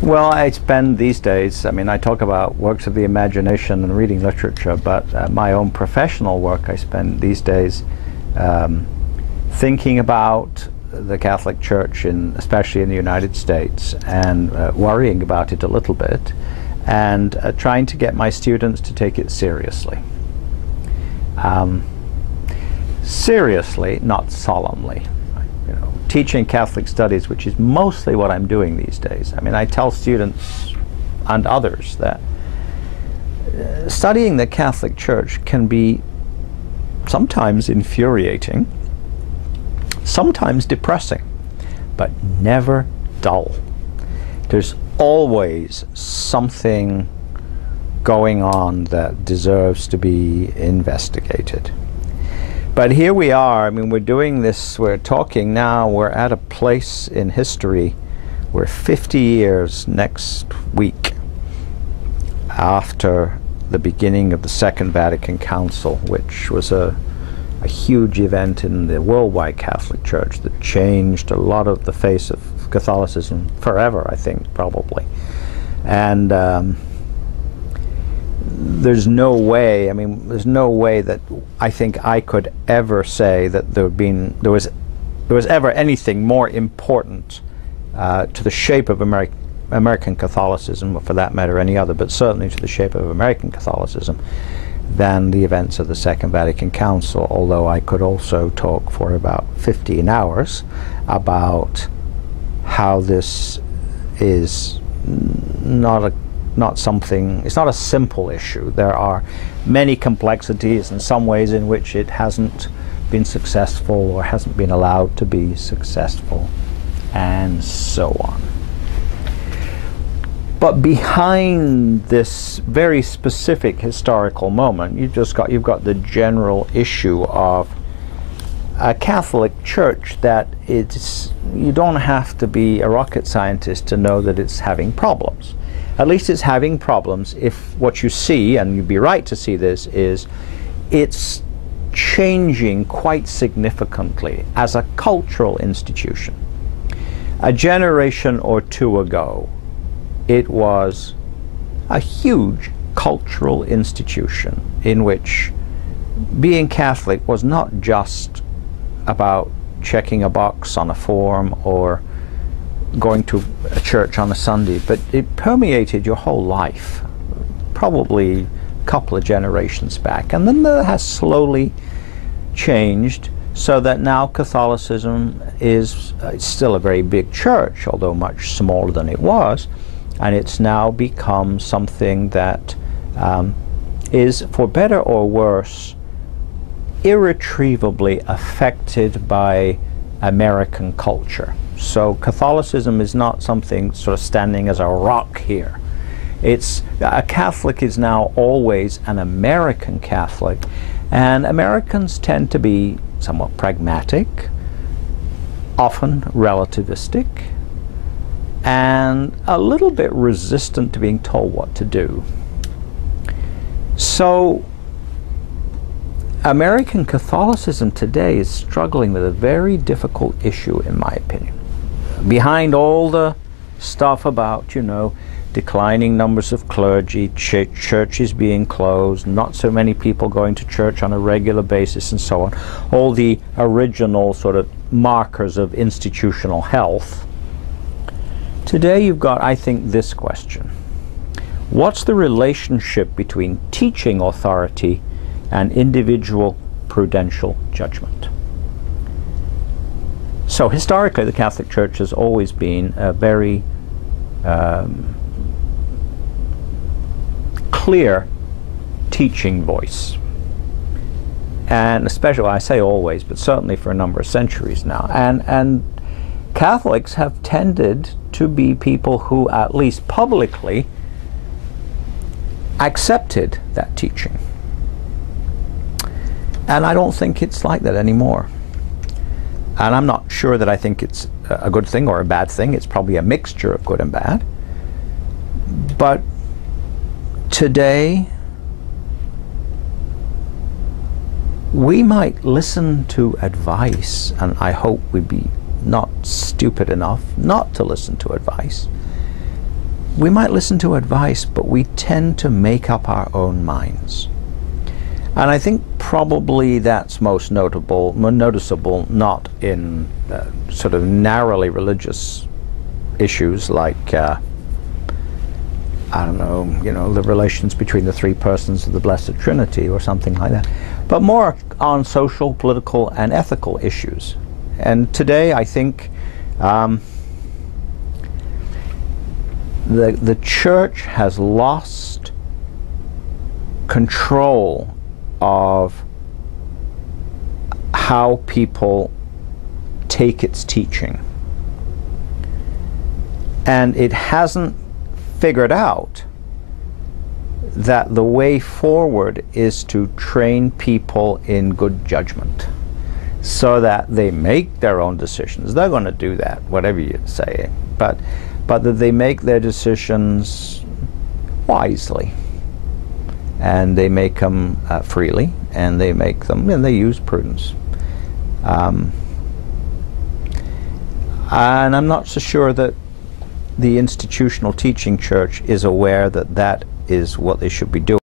Well, I spend these days, I mean, I talk about works of the imagination and reading literature, but my own professional work, I spend these days thinking about the Catholic Church, especially in the United States, and worrying about it a little bit, and trying to get my students to take it seriously. Seriously, not solemnly. You know, teaching Catholic studies, which is mostly what I'm doing these days. I mean, I tell students and others that studying the Catholic Church can be sometimes infuriating, sometimes depressing, but never dull. There's always something going on that deserves to be investigated. But here we are, I mean, we're doing this, we're talking now, we're at a place in history where 50 years next week after the beginning of the Second Vatican Council, which was a huge event in the worldwide Catholic Church that changed a lot of the face of Catholicism forever, I think, probably. And there's no way, I mean, there's no way that I think I could ever say that there was ever anything more important to the shape of American Catholicism, or for that matter any other, but certainly to the shape of American Catholicism, than the events of the Second Vatican Council, although I could also talk for about 15 hours about how this is it's not a simple issue. There are many complexities and some ways in which it hasn't been successful or hasn't been allowed to be successful, and so on. But behind this very specific historical moment, you've got the general issue of a Catholic Church that you don't have to be a rocket scientist to know that it's having problems. At least it's having problems if what you see, and you'd be right to see this, is it's changing quite significantly as a cultural institution. A generation or two ago, it was a huge cultural institution in which being Catholic was not just about checking a box on a form or going to a church on a Sunday, but it permeated your whole life, probably a couple of generations back. And then that has slowly changed so that now Catholicism is it's still a very big church, although much smaller than it was, and it's now become something that is, for better or worse, irretrievably affected by American culture. So Catholicism is not something sort of standing as a rock here. A Catholic is now always an American Catholic, and Americans tend to be somewhat pragmatic, often relativistic, and a little bit resistant to being told what to do. So American Catholicism today is struggling with a very difficult issue, in my opinion. Behind all the stuff about, you know, declining numbers of clergy, churches being closed, not so many people going to church on a regular basis, and so on, all the original sort of markers of institutional health, today you've got, I think, this question. What's the relationship between teaching authority and individual prudential judgment? So historically, the Catholic Church has always been a very clear teaching voice. And especially, I say always, but certainly for a number of centuries now. And Catholics have tended to be people who, at least publicly, accepted that teaching. And I don't think it's like that anymore. And I'm not sure that I think it's a good thing or a bad thing. It's probably a mixture of good and bad. But today, we might listen to advice, and I hope we'd be not stupid enough not to listen to advice. we might listen to advice, but we tend to make up our own minds. And I think probably that's most noticeable not in sort of narrowly religious issues like, I don't know, the relations between the three persons of the Blessed Trinity or something like that, but more on social, political, and ethical issues. And today, I think the church has lost control of how people take its teaching. And it hasn't figured out that the way forward is to train people in good judgment so that they make their own decisions. They're going to do that, whatever you say, but that they make their decisions wisely, and they make them freely, and they make them, and they use prudence. And I'm not so sure that the institutional teaching church is aware that that is what they should be doing.